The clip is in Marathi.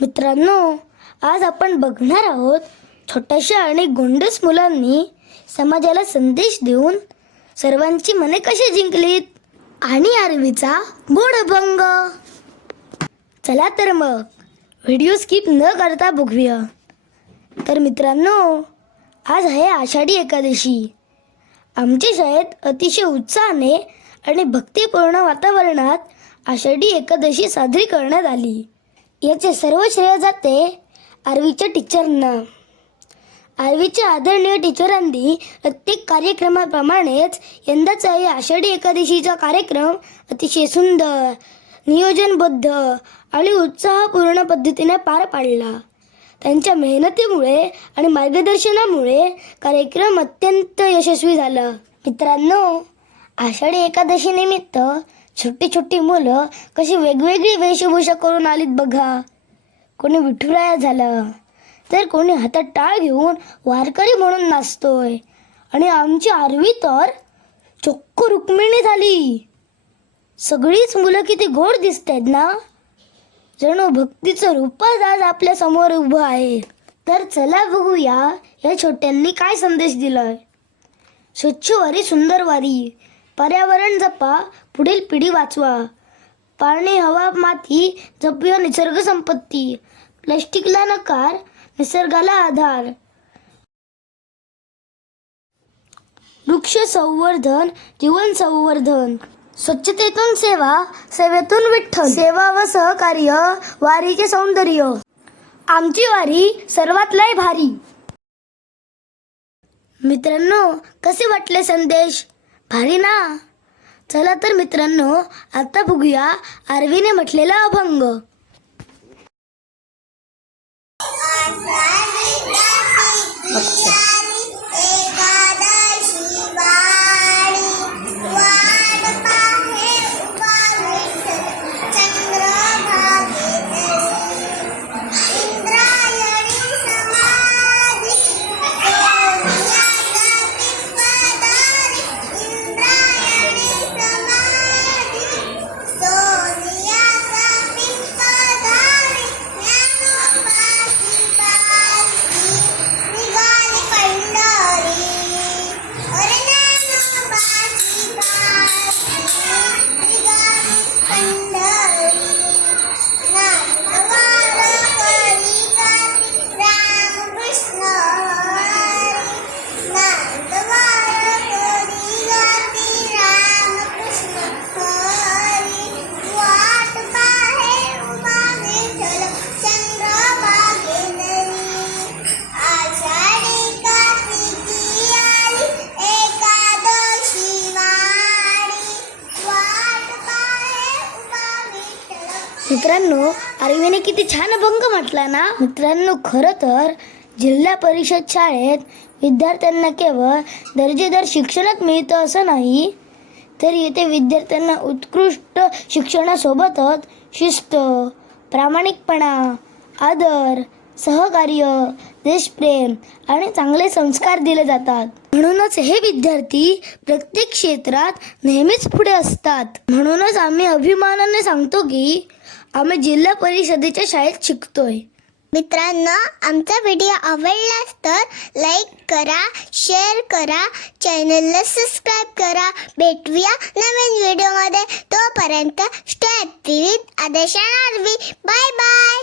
मित्रांनो, आज आपण बघणार आहोत छोट्याशा आणि गोंडस मुलांनी समाजाला संदेश देऊन सर्वांची मने कशी जिंकलीत आणि आरवीचा गोड अभंग. चला तर मग व्हिडिओ स्किप न करता बघूया. तर मित्रांनो, आज आहे आषाढी एकादशी. आमच्या शाळेत अतिशय उत्साहाने आणि भक्तिपूर्ण वातावरणात आषाढी एकादशी साजरी करण्यात आली. याचे सर्व श्रेय जाते आरवीच्या टीचरना. आरवीच्या आदरणीय टीचरांनी प्रत्येक कार्यक्रमाप्रमाणेच यंदाचा या आषाढी एकादशीचा कार्यक्रम अतिशय सुंदर, नियोजनबद्ध आणि उत्साहपूर्ण पद्धतीने पार पाडला. त्यांच्या मेहनतीमुळे आणि मार्गदर्शनामुळे कार्यक्रम अत्यंत यशस्वी झाला. मित्रांनो, आषाढी एकादशी निमित्त छोटी छोटी मुलं कशी वेगवेगळी वेशभूषा करून आलीत बघा. कोणी विठुराया झालं, तर कोणी हातात टाळ घेऊन वारकरी म्हणून नाचतोय. आणि आमची आरवी तर चक्क रुक्मिणी झाली. सगळीच मुलं किती गोड दिसतात ना. जणू भक्तीचं रूपच आज आपल्या समोर उभं आहे. तर चला बघूया या छोट्यांनी काय संदेश दिलाय. स्वच्छ वारी सुंदर वारी, पर्यावरण जपा, पुढील पिढी वाचवा. पाणी, हवा, माती जपूया निसर्ग संपत्ती. प्लास्टिकला नकार, निसर्गाला आधार. वृक्ष संवर्धन, जीवन संवर्धन. स्वच्छतेतून सेवा, सेवेतून विठ्ठल. सेवा व सहकार्य वारीचे सौंदर्य. आमची वारी सर्वात लय भारी. मित्रांनो, कसे वाटले संदेश? भारी ना. चला तर मित्रांनो, आता बघूया आरवीने म्हटलेला अभंग. मित्रांनो, आरवीने किती छान अभंग म्हटला ना. मित्रांनो, खरं तर जिल्हा परिषद शाळेत विद्यार्थ्यांना केवळ दर्जेदार शिक्षणच मिळतं असं नाही, तर येथे विद्यार्थ्यांना उत्कृष्ट शिक्षणासोबतच शिस्त, प्रामाणिकपणा, आदर, सहकार्य, देशप्रेम आणि चांगले संस्कार दिले जातात. म्हणूनच हे विद्यार्थी प्रत्येक क्षेत्रात नेहमीच पुढे असतात. म्हणूनच आम्ही अभिमानाने सांगतो की आम्ही जिल्हा परिषदेच्या शाळेत शिकतोय. मित्रांनो, आमचा व्हिडिओ आवडलास तर लाईक करा, शेअर करा, चॅनलला सबस्क्राईब करा. भेटूया नवीन व्हिडिओमध्ये. तोपर्यंत stay active with Adarsh RV. Bye bye.